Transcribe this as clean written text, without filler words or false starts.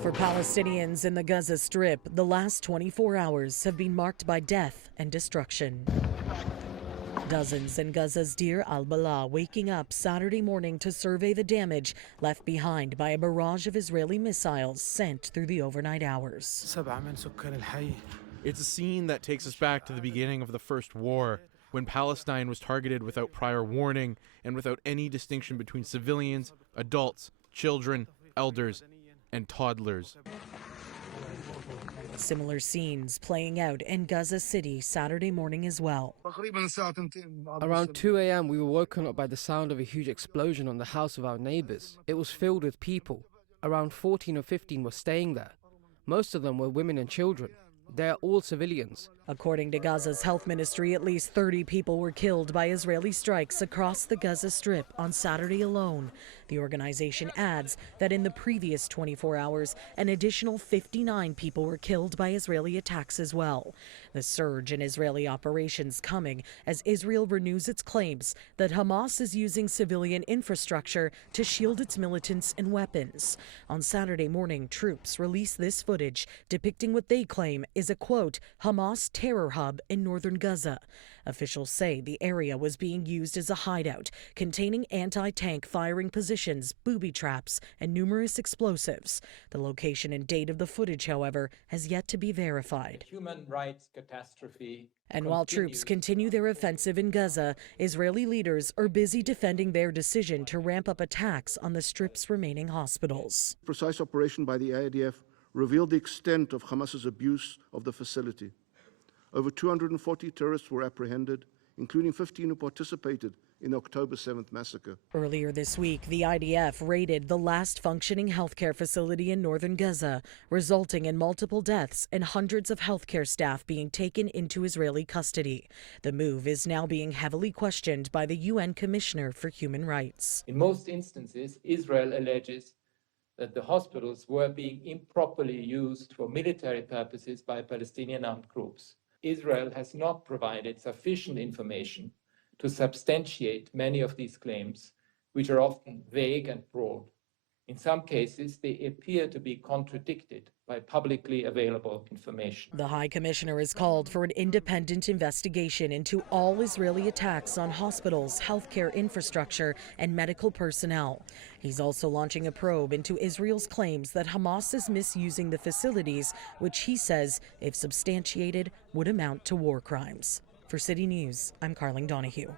For Palestinians in the Gaza Strip, the last 24 hours have been marked by death and destruction. Dozens in Gaza's Deir al-Balah waking up Saturday morning to survey the damage left behind by a barrage of Israeli missiles sent through the overnight hours. It's a scene that takes us back to the beginning of the First War, when Palestine was targeted without prior warning and without any distinction between civilians, adults, children, elders, and toddlers. Similar scenes playing out in Gaza City Saturday morning as well. Around 2 a.m. we were woken up by the sound of a huge explosion on the house of our neighbors. It was filled with people. Around 14 or 15 were staying there. Most of them were women and children. They are all civilians. According to Gaza's health ministry, at least 30 people were killed by Israeli strikes across the Gaza Strip on Saturday alone. The organization adds that in the previous 24 hours, an additional 59 people were killed by Israeli attacks as well. The surge in Israeli operations coming as Israel renews its claims that Hamas is using civilian infrastructure to shield its militants and weapons. On Saturday morning, troops released this footage depicting what they claim is a, quote, Hamas terror hub in northern Gaza. Officials say the area was being used as a hideout, containing anti-tank firing positions, booby traps, and numerous explosives. The location and date of the footage, however, has yet to be verified. Human rights catastrophe. And while troops continue their offensive in Gaza, Israeli leaders are busy defending their decision to ramp up attacks on the Strip's remaining hospitals. Precise operation by the IDF revealed the extent of Hamas's abuse of the facility. Over 240 terrorists were apprehended, including 15 who participated in the October 7th massacre. Earlier this week, the IDF raided the last functioning healthcare facility in northern Gaza, resulting in multiple deaths and hundreds of healthcare staff being taken into Israeli custody. The move is now being heavily questioned by the UN Commissioner for Human Rights. In most instances, Israel alleges that the hospitals were being improperly used for military purposes by Palestinian armed groups. Israel has not provided sufficient information to substantiate many of these claims, which are often vague and broad. In some cases, they appear to be contradicted by publicly available information. The High Commissioner has called for an independent investigation into all Israeli attacks on hospitals, healthcare infrastructure, and medical personnel. He's also launching a probe into Israel's claims that Hamas is misusing the facilities, which he says, if substantiated, would amount to war crimes. For City News, I'm Carling Donahue.